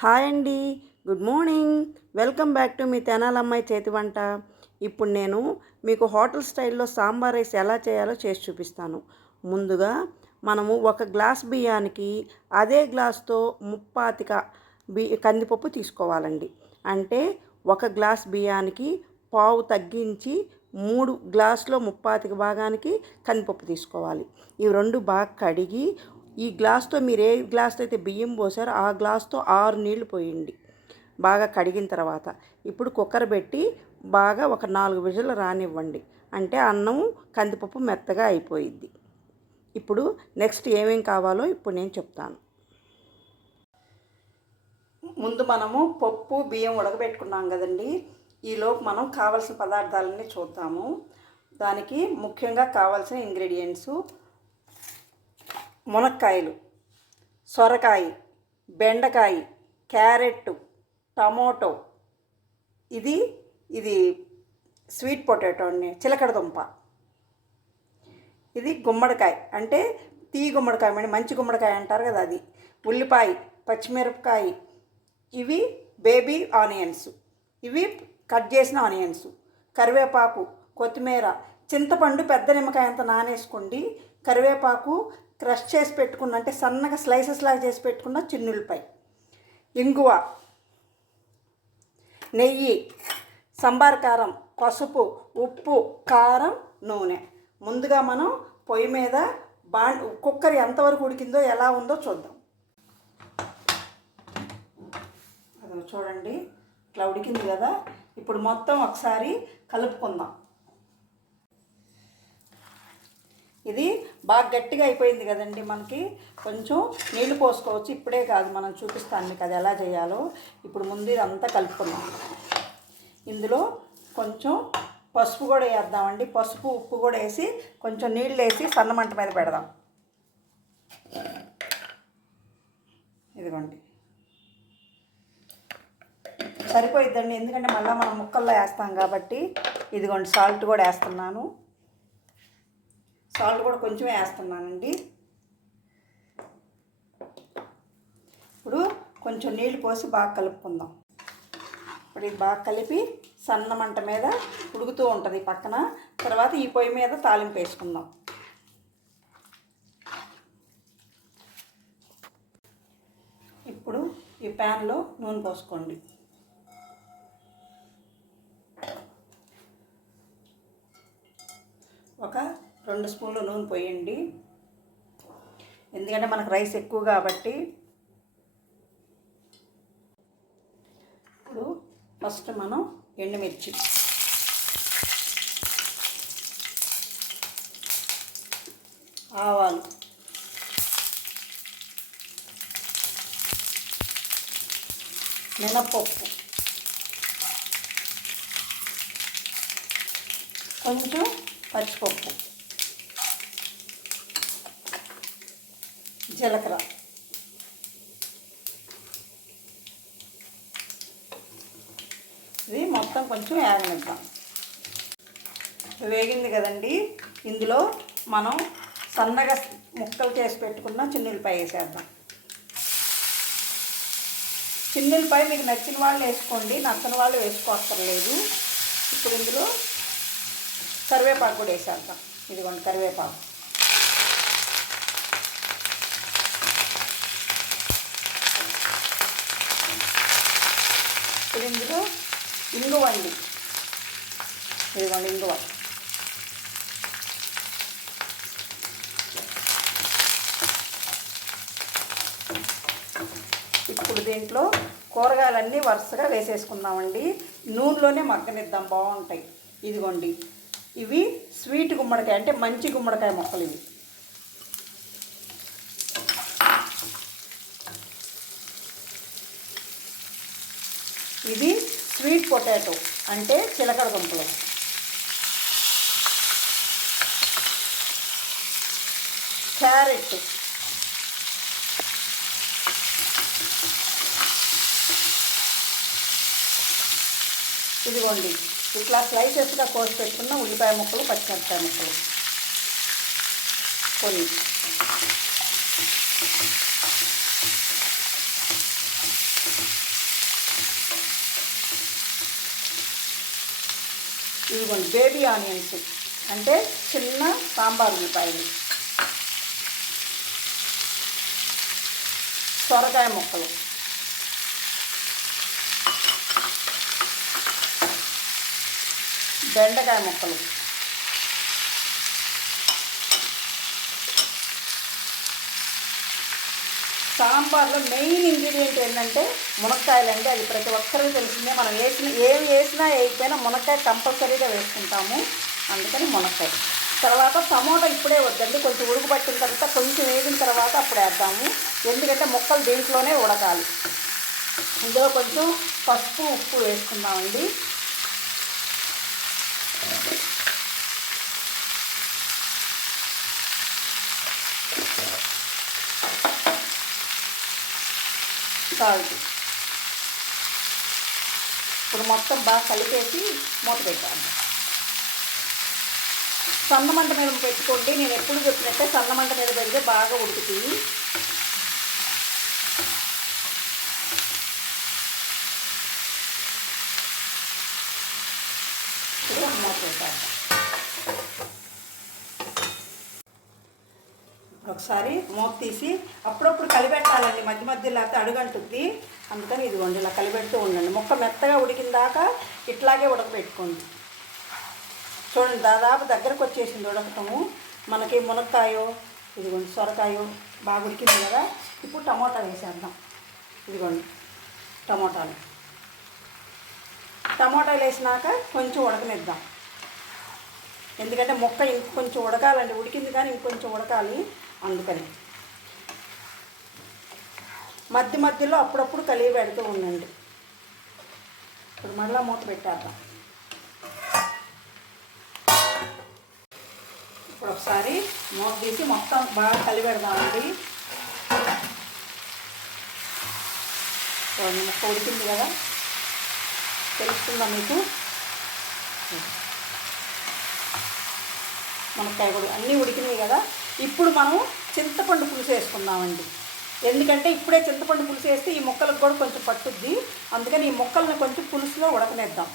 Hi అండి. Good morning. Welcome back to మీ తెనాలమ్మాయి చేతి వంట. ఇప్పుడు నేను మీకు హోటల్ స్టైల్లో సాంబార్ రైస్ ఎలా చేయాలో చేసి చూపిస్తాను. ముందుగా మనము ఒక గ్లాస్ బియ్యానికి అదే గ్లాస్తో ముప్పాతిక బి కందిపప్పు తీసుకోవాలండి. అంటే ఒక గ్లాస్ బియ్యానికి పావు తగ్గించి మూడు గ్లాసులో ముప్పాతిక భాగానికి కందిపప్పు తీసుకోవాలి. ఇవి రెండు బాగా కడిగి ఈ గ్లాస్తో మీరు ఏ గ్లాస్తో అయితే బియ్యం పోసారో ఆ గ్లాస్తో ఆరు నీళ్ళు పోయండి. బాగా కడిగిన తర్వాత ఇప్పుడు కుక్కర్ పెట్టి బాగా ఒక నాలుగు విజులు రానివ్వండి. అంటే అన్నం కందిపప్పు మెత్తగా అయిపోయిద్ది. ఇప్పుడు నెక్స్ట్ ఏమేం కావాలో ఇప్పుడు నేను చెప్తాను. ముందు మనము పప్పు బియ్యం ఉడకబెట్టుకున్నాం కదండి. ఈలోపు మనం కావలసిన పదార్థాలన్నీ చూద్దాము. దానికి ముఖ్యంగా కావాల్సిన ఇంగ్రీడియంట్స్ మునక్కాయలు సొరకాయ బెండకాయ క్యారెట్ టమోటో. ఇది ఇది స్వీట్ పొటాటో అండి చిలకడ దుంప. ఇది గుమ్మడికాయ అంటే తీ గుమ్మడికాయ అండి మంచి గుమ్మడికాయ అంటారు కదా అది. ఉల్లిపాయ పచ్చిమిరపకాయ ఇవి బేబీ ఆనియన్స్. ఇవి కట్ చేసిన ఆనియన్స్. కరివేపాకు కొత్తిమీర చింతపండు పెద్ద నిమ్మకాయ అంత నానేసుకోండి. కరివేపాకు క్రష్ చేసి పెట్టుకున్న అంటే సన్నగా స్లైసెస్ లాగా చేసి పెట్టుకున్న చిన్నులపై. ఇంగువ నెయ్యి సంబార్ కారం పసుపు ఉప్పు కారం నూనె. ముందుగా మనం పొయ్యి మీద బా కుక్కర్ ఎంతవరకు ఉడికిందో ఎలా ఉందో చూద్దాం. అది చూడండి ఇట్లా ఉడికింది కదా. ఇప్పుడు మొత్తం ఒకసారి కలుపుకుందాం. ఇది బాగా గట్టిగా అయిపోయింది కదండి మనకి. కొంచెం నీళ్ళు పోసుకోవచ్చు. ఇప్పుడే కాదు మనం చూపిస్తాను మీకు అది ఎలా చేయాలో. ఇప్పుడు ముందు ఇదంతా కలుపుకున్నాం ఇందులో కొంచెం పసుపు కూడా వేద్దామండి. పసుపు ఉప్పు కూడా వేసి కొంచెం నీళ్ళు వేసి సన్నమంట మీద పెడదాం. ఇదిగోండి. సరిపోయిద్దండి. ఎందుకంటే మళ్ళీ మనం ముక్కల్లో వేస్తాం కాబట్టి ఇదిగోండి సాల్ట్ కూడా వేస్తున్నాను. సాల్ట్ కూడా కొంచెం వేస్తున్నానండి. ఇప్పుడు కొంచెం నీళ్ళు పోసి బాగా కలుపుకుందాం. ఇప్పుడు ఇది బాగా కలిపి సన్న మంట మీద ఉడుకుతూ ఉంటుంది పక్కన. తర్వాత ఈ పొయ్యి మీద తాలింపు వేసుకుందాం. ఇప్పుడు ఈ ప్యాన్లో నూనె పోసుకోండి ఒక రెండు స్పూన్లు నూనె పోయండి. ఎందుకంటే మనకు రైస్ ఎక్కువ కాబట్టి. ఇప్పుడు ఫస్ట్ మనం ఎండుమిర్చి. ఆవాలు. మినప్పప్పు. కొంచెం పచ్చిపప్పు. జీలకర్ర. ఇది మొత్తం కొంచెం వేగనిద్దాం వేగింది కదండి. ఇందులో మనం సన్నగా ముక్కలు చేసి పెట్టుకున్న చిన్నులపాయ వేసేద్దాం. చిన్నులపాయ మీకు నచ్చిన వాళ్ళు వేసుకోండి నచ్చని వాళ్ళు వేసుకోక్కర్లేదు ఇప్పుడు ఇందులో కరివేపాకు కూడా వేసేద్దాం. ఇదిగోండి కరివేపాకు. ఇప్పుడు ఇందులో ఇంగువ అండి. ఇదిగోండి ఇంగువ. ఇప్పుడు దీంట్లో కూరగాయలన్నీ వరుసగా వేసేసుకుందామండి. నూనెలోనే మగ్గనిద్దాం బాగుంటాయి. ఇదిగోండి. ఇవి స్వీట్ గుమ్మడికాయ అంటే మంచి గుమ్మడికాయ మొక్కలు ఇవి ఇది స్వీట్ పొటాటో అంటే చిలకడ దుంపలు. క్యారెట్ ఇదిగోండి ఇట్లా స్లైసెస్గా కోసి పెట్టుకున్న ఉల్లిపాయ ముక్కలు పచ్చిమిరపకాయ ముక్కలు. కొన్ని ఇదిగోండి బేబీ ఆనియన్స్. అంటే చిన్న సాంబార్ ఉల్లిపాయలు. సొరకాయ ముక్కలు. బెండకాయ ముక్కలు. సాంబార్లో మెయిన్ ఇంగ్రీడియంట్ ఏంటంటే మునక్కాయలు అండి అది ప్రతి ఒక్కరికి తెలిసిందే. మనం వేసిన ఏం వేసినా వేయకపోయినా మునక్కాయ కంపల్సరీగా వేసుకుంటాము. అందుకని మునక్కాయ. తర్వాత టమోటా ఇప్పుడే వద్దండి కొంచెం ఉడుకుపట్టిన తర్వాత కొంచెం వేగిన తర్వాత అప్పుడు వేద్దాము. ఎందుకంటే ముక్కలు దీంట్లోనే ఉడకాలి. ఇందులో కొంచెం పసుపు ఉప్పు వేసుకుందామండి. సాల్ట్ ఇప్పుడు మొత్తం బాగా కలిపేసి మూత పెట్టాను సన్నమంట మీద పెట్టుకోండి. నేను ఎప్పుడు చెప్పినట్టే సన్నమంట మీద పెడితే బాగా ఉడుకుతుంది. ఇప్పుడు మూత పెట్టాను ఒకసారి మూత తీసి అప్పుడప్పుడు కలిపెట్టాలండి మధ్య మధ్యలో అయితే అడుగంటుంది అందుకని ఇదిగోండి ఇలా కలిపెడుతూ ఉండండి. ముక్క మెత్తగా ఉడికిన దాకా ఇట్లాగే ఉడకబెట్టుకోండి. చూడండి దాదాపు దగ్గరకు వచ్చేసింది ఉడకటము. మనకి మునక్కాయో ఇదిగోండి సొరకాయో బాగా ఉడికింది కదా. ఇప్పుడు టమోటా వేసేద్దాం. ఇదిగోండి టమోటాలు. టమోటాలు వేసినాక కొంచెం ఉడకనిద్దాం. ఎందుకంటే మొక్క ఇంకొంచెం ఉడకాలండి ఉడికింది కానీ ఇంకొంచెం ఉడకాలి. అందుకని. మధ్య మధ్యలో అప్పుడప్పుడు కలిగి పెడుతూ ఉండండి. ఇప్పుడు మళ్ళీ మూత పెట్టేద్దాం. ఇప్పుడు ఒకసారి మూత తీసి మొత్తం బాగా కలిగి పెడదామండి. ముక్క ఉడికింది కదా? తెలుస్తుందా మీకు? మునక్కాయ కూడా అన్నీ ఉడికినాయి కదా? ఇప్పుడు మనం చింతపండు పులుసు వేసుకుందామండి. ఎందుకంటే ఇప్పుడే చింతపండు పులుసు వేస్తే ఈ ముక్కలకు కూడా కొంచెం పట్టుద్ది. అందుకని ఈ ముక్కల్ని కొంచెం పులుసులో ఉడకనేద్దాం.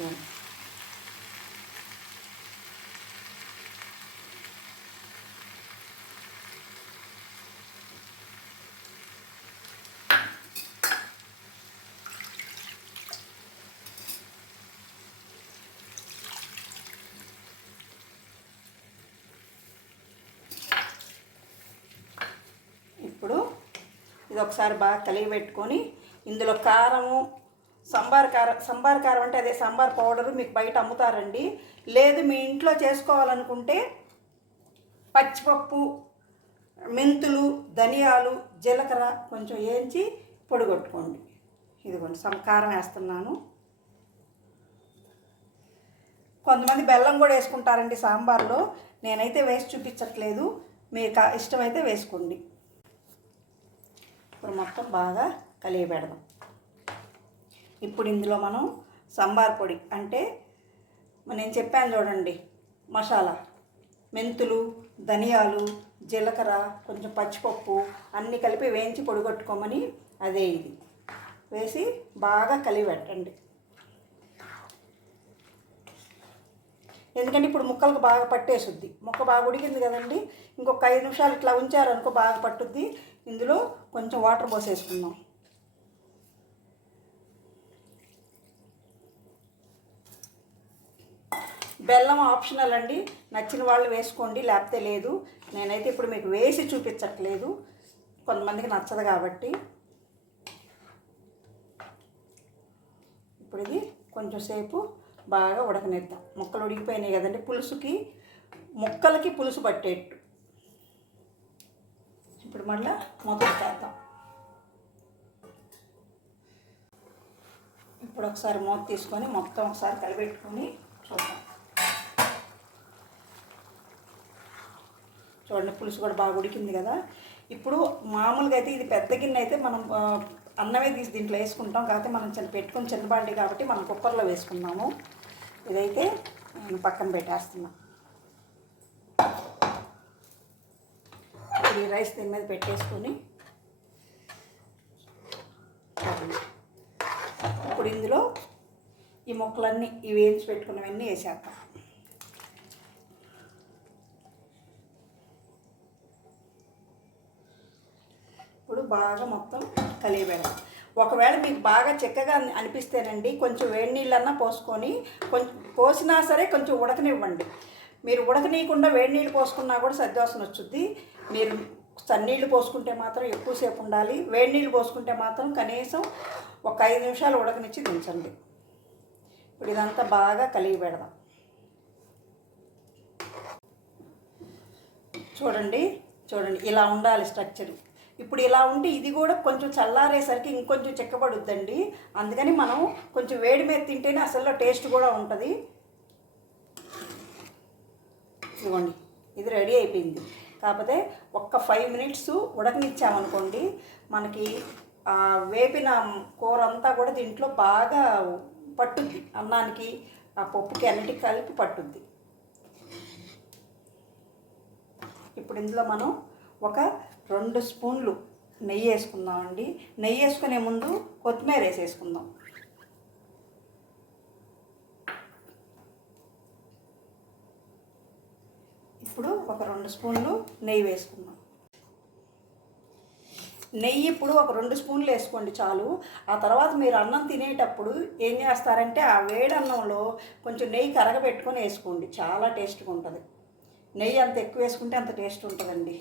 Yeah. ఇప్పుడు ఇది ఒకసారి బాగా కలిగి పెట్టుకొని ఇందులో కారము సంబార్ కారం సంబార్ కారం అంటే అదే సాంబార్ పౌడరు మీకు బయట అమ్ముతారండి. లేదు మీ ఇంట్లో చేసుకోవాలనుకుంటే పచ్చిపప్పు మెంతులు ధనియాలు జీలకర్ర కొంచెం వేయించి పొడిగొట్టుకోండి ఇదిగోండి సమ కారం వేస్తున్నాను. కొంతమంది బెల్లం కూడా వేసుకుంటారండి సాంబార్లో. నేనైతే వేసి చూపించట్లేదు. మీకు ఇష్టమైతే వేసుకోండి. ఇప్పుడు మొత్తం బాగా కలిగి పెడదాం ఇప్పుడు ఇందులో మనం సాంబార్ పొడి అంటే నేను చెప్పాను చూడండి మసాలా. మెంతులు ధనియాలు జీలకర్ర కొంచెం పచ్చిపప్పు అన్నీ కలిపి వేయించి పొడిగొట్టుకోమని అదే ఇది. వేసి బాగా కలిగి పెట్టండి ఎందుకంటే ఇప్పుడు ముక్కలకు బాగా పట్టేసుద్ది. ముక్క బాగా ఉడికింది కదండి. ఇంకొక ఐదు నిమిషాలు ఇట్లా ఉంచారనుకో బాగా పట్టుద్ది. ఇందులో కొంచెం వాటర్ పోసేసుకుందాం. బెల్లం ఆప్షనల్ అండి. నచ్చిన వాళ్ళు వేసుకోండి లేకపోతే లేదు. నేనైతే ఇప్పుడు మీకు వేసి చూపించట్లేదు. కొంతమందికి నచ్చదు కాబట్టి. ఇప్పుడు ఇది కొంచెం సేపు బాగా ఉడకనిద్దాం. ముక్కలు ఉడికిపోయినాయి కదండి పులుసుకి. ముక్కలకి పులుసు పట్టేట్టు. ఇప్పుడు మళ్ళీ మొదలు చేద్దాం. ఇప్పుడు ఒకసారి మూత తీసుకొని మొత్తం ఒకసారి కలిపెట్టుకొని చూద్దాం. చూడండి పులుసు కూడా బాగా ఉడికింది కదా. ఇప్పుడు మామూలుగా అయితే ఇది పెద్ద గిన్నె అయితే మనం అన్నమే తీసి దీంట్లో వేసుకుంటాం. కాకపోతే మనం చిన్న పెట్టుకుని చిన్నబాండి కాబట్టి మనం కుక్కర్లో వేసుకున్నాము ఇదైతే నేను పక్కన పెట్టేస్తున్నాం. ఇప్పుడు ఈ రైస్ దీని మీద పెట్టేసుకొని ఇప్పుడు ఇందులో ఈ ముక్కలన్నీ ఇవి వేయించి పెట్టుకున్నవన్నీ వేసేద్దాం. ఇప్పుడు బాగా మొత్తం కలియబెడదాం. ఒకవేళ మీకు బాగా చెక్కగా అనిపిస్తేనండి కొంచెం వేడి నీళ్ళన్నా పోసుకొని కొంచెం పోసినా సరే కొంచెం ఉడకనివ్వండి. మీరు ఉడకనీయకుండా వేడి నీళ్ళు పోసుకున్నా కూడా సద్వాసన వచ్చుద్ది. మీరు చన్నీళ్ళు పోసుకుంటే మాత్రం ఎక్కువసేపు ఉండాలి. వేడి నీళ్ళు పోసుకుంటే మాత్రం కనీసం ఒక ఐదు నిమిషాలు ఉడకనిచ్చి దించండి. ఇప్పుడు ఇదంతా బాగా కలిగి పెడదాం. చూడండి చూడండి ఇలా ఉండాలి స్ట్రక్చర్. ఇప్పుడు ఇలా ఉంటే ఇది కూడా కొంచెం చల్లారేసరికి ఇంకొంచెం చెక్కబడుద్దండి. అందుకని మనం కొంచెం వేడి మీద తింటేనే అసలు టేస్ట్ కూడా ఉంటుంది. ఇదిగోండి ఇది రెడీ అయిపోయింది. కాకపోతే ఒక్క ఫైవ్ మినిట్స్ ఉడకనిచ్చామనుకోండి మనకి వేపిన కూర అంతా కూడా దీంట్లో బాగా పట్టుద్ది. అన్నానికి ఆ పప్పుకి అన్నిటికి కలిపి పట్టుద్ది. ఇప్పుడు ఇందులో మనం ఒక రెండు స్పూన్లు నెయ్యి వేసుకుందామండి నెయ్యి వేసుకునే ముందు కొత్తిమీర వేసేసుకుందాం ఇప్పుడు ఒక రెండు స్పూన్లు నెయ్యి వేసుకుందాం. నెయ్యి ఇప్పుడు ఒక రెండు స్పూన్లు వేసుకోండి చాలు. ఆ తర్వాత మీరు అన్నం తినేటప్పుడు ఏం చేస్తారంటే ఆ వేడి అన్నంలో కొంచెం నెయ్యి కరగబెట్టుకొని వేసుకోండి. చాలా టేస్ట్గా ఉంటుంది. నెయ్యి అంత ఎక్కువ వేసుకుంటే అంత టేస్ట్ ఉంటుందండి.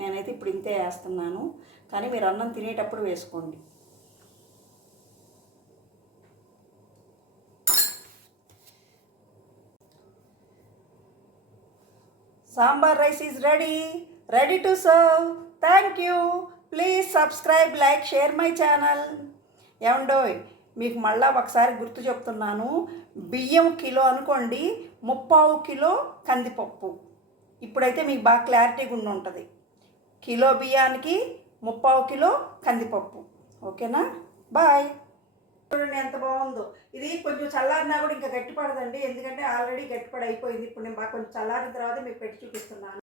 నేనైతే ఇప్పుడు ఇంతే వేస్తున్నాను. కానీ మీరు అన్నం తినేటప్పుడు వేసుకోండి. Sambar rice is ready ready to serve thank you please subscribe like share my channel ఏమండోయ్ మీకు మళ్ళా ఒకసారి గుర్తు చెప్తున్నాను. బియ్యం కిలో అనుకోండి ముప్పావు కిలో కందిపప్పు. ఇప్పుడైతే మీకు బాగా క్లారిటీగా ఉండి ఉంటుంది. కిలో బియ్యానికి ముప్పావు కిలో కందిపప్పు. ఓకేనా? బాయ్ చూడండి ఎంత బాగుందో. ఇది కొంచెం చల్లారినా కూడా ఇంకా గట్టిపడదండి. ఎందుకంటే ఆల్రెడీ గట్టిపడి అయిపోయింది ఇప్పుడు నేను బాగా కొంచెం చల్లారిన తర్వాత మీకు పెట్టి చూపిస్తున్నాను.